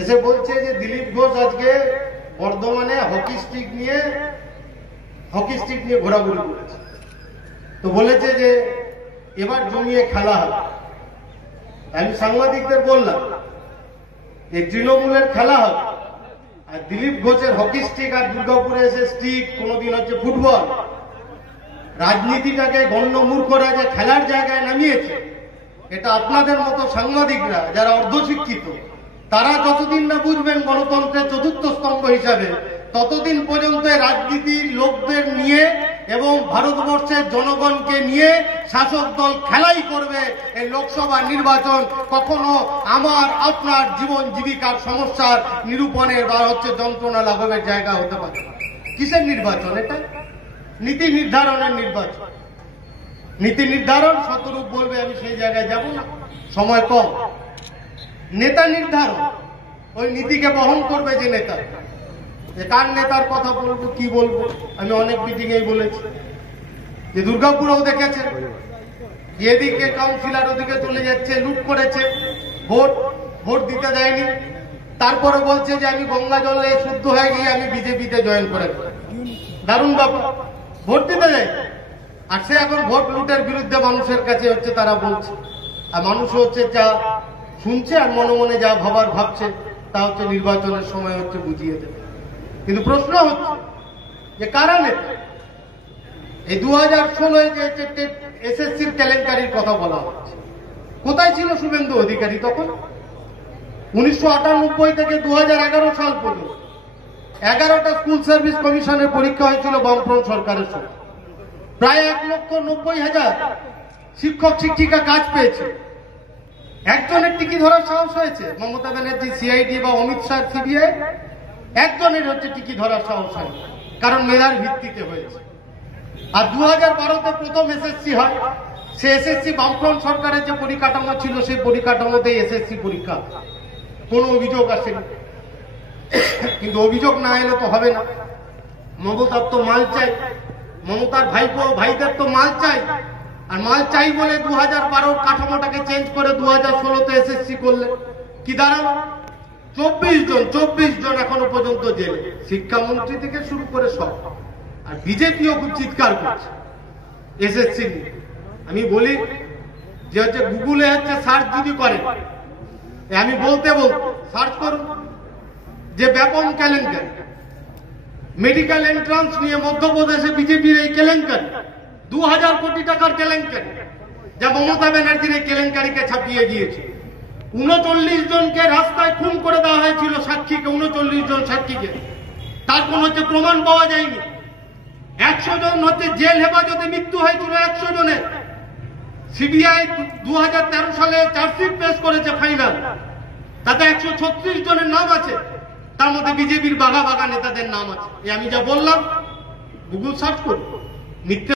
এসে বলছে যে দিলীপ ঘোষ আজকে বর্ধমানে হকি স্টিক নিয়ে ঘোরাঘুরি করেছে। তো বলেছে যে এবার জমিয়ে খেলা হবে। আমি সাংবাদিকদের বললাম যে তৃণমূলের খেলা হবে, আর দিলীপ ঘোষের হকি স্টিক আর দুর্গাপুরে এসে স্টিক, কোনোদিন হচ্ছে ফুটবল। রাজনীতিটাকে গণ্য মূর্খরা যে খেলার জায়গায় নামিয়েছে, এটা আপনাদের মতো সাংবাদিকরা যারা অর্ধশিক্ষিত, তারা যতদিন না বুঝবেন গণতন্ত্রের চতুর্থ স্তম্ভ হিসাবে, ততদিন পর্যন্ত রাজনীতির লোকদের নিয়ে এবং ভারতবর্ষের জনগণকে নিয়ে শাসক দল খেলাই করবে। এই লোকসভা নির্বাচন কখনো আমার আপনার জীবন জীবিকার সমস্যার নিরূপণের বা হচ্ছে যন্ত্রণা লাঘবের জায়গা হতে পারে। কিসের নির্বাচন এটা? নীতি নির্ধারণের নির্বাচন। নীতি নির্ধারণ শতরূপ বলবে, আমি সেই জায়গায় যাব না, সময় কম। নেতা নির্ধারণ, ওই নীতিকে বহন করবে যে নেতা। কার নেতার কথা বলবো, কি বলবো, আমি অনেক মিটিং এই বলেছি যে দুর্গাপুরেও দেখেছে, এদিকে কাউন্সিলর ওদিকে চলে যাচ্ছে, লুট করেছে, ভোট দিতে দেয়নি, তারপরে বলছে যে আমি গঙ্গা জলে শুদ্ধ হয়ে গিয়ে আমি বিজেপিতে জয়েন করে। দারুণ ব্যাপার, ভোট দিতে যায়। আর সে এখন ভোট লুটের বিরুদ্ধে মানুষের কাছে হচ্ছে তারা বলছে, আর মানুষও হচ্ছে যা শুনছে আর মনে মনে যা ভাবার ভাবছে তা হচ্ছে নির্বাচনের সময় হচ্ছে বুঝিয়ে দেবে। কিন্তু প্রশ্ন হচ্ছে যে কারা নেতা? এই 2016 যে এসএসসির কেলেঙ্কারির কথা বলা হচ্ছে, কোথায় ছিল শুভেন্দু অধিকারী তখন? 1998 থেকে 2011 সাল পর্যন্ত 11টা স্কুল সার্ভিস কমিশনের পরীক্ষা হয়েছিল বামফ্রন্ট সরকারের সময়। প্রায় 1,90,000 শিক্ষক শিক্ষিকা কাজ পেয়েছে। একজনের টিকি ধরার সাহস হয়েছে? মমতা ব্যানার্জি সিআইডি বা অমিত শাহ সিবিআই একজনের হচ্ছে টিকি ধরার সাহস হয়, কারণ মেধার ভিত্তিতে হয়েছে। আর 2012-তে প্রথম এসএসসি হয়। সে এসএসসি বামফ্রন্ট সরকারের যে পরিকাঠামো ছিল, সেই পরিকাঠামোতে এসএসসি পরীক্ষা, কোনো অভিযোগ আসেনি। কিন্তু অভিযোগ না এলে তো হবে না। মমতার তো মাল চাই, মমতার ভাইদের তো মাল চাই, আর মাল চাই বলে 2012 কাঠামোটাকে চেঞ্জ করে 2016-তে এসএসসি করলে কি দাঁড়ালো? 24 জন এখনো পর্যন্ত জেলে, শিক্ষামন্ত্রী থেকে শুরু করে সব। আর বিজেপিও খুব চিৎকার করছে এসএসসি নিয়ে। আমি বলি যে হচ্ছে গুগলে হচ্ছে সার্চ যদি করে, আমি বলতে সার্চ করুন যে ব্যাপক কেলেঙ্কারি, মেডিকেল এন্ট্রান্স নিয়ে মধ্যপ্রদেশে বিজেপির এই কেলেঙ্কারি, 2000 কোটি টাকার কেলেঙ্কারি, যা মমতা ব্যানার্জির এই কেলেঙ্কারিকে ছাপিয়ে গিয়েছে। 39 জনকে রাস্তায় খুন করে দেওয়া হয়েছিল, সাক্ষীকে, 39 জন সাক্ষীকে, তার কোন হচ্ছে প্রমাণ পাওয়া যায়নি। 100 জন হচ্ছে জেল হেফাজতে মৃত্যু হয়েছিল, 100 জনের। সিবিআই 2013 সালে চার্জশিট পেশ করেছে ফাইনাল, তাতে 136 জনের নাম আছে, তার মধ্যে বিজেপির বাঘা বাঘা নেতাদের নাম আছে। আমি যা বললাম গুগল সার্চ করুন, মিথ্যে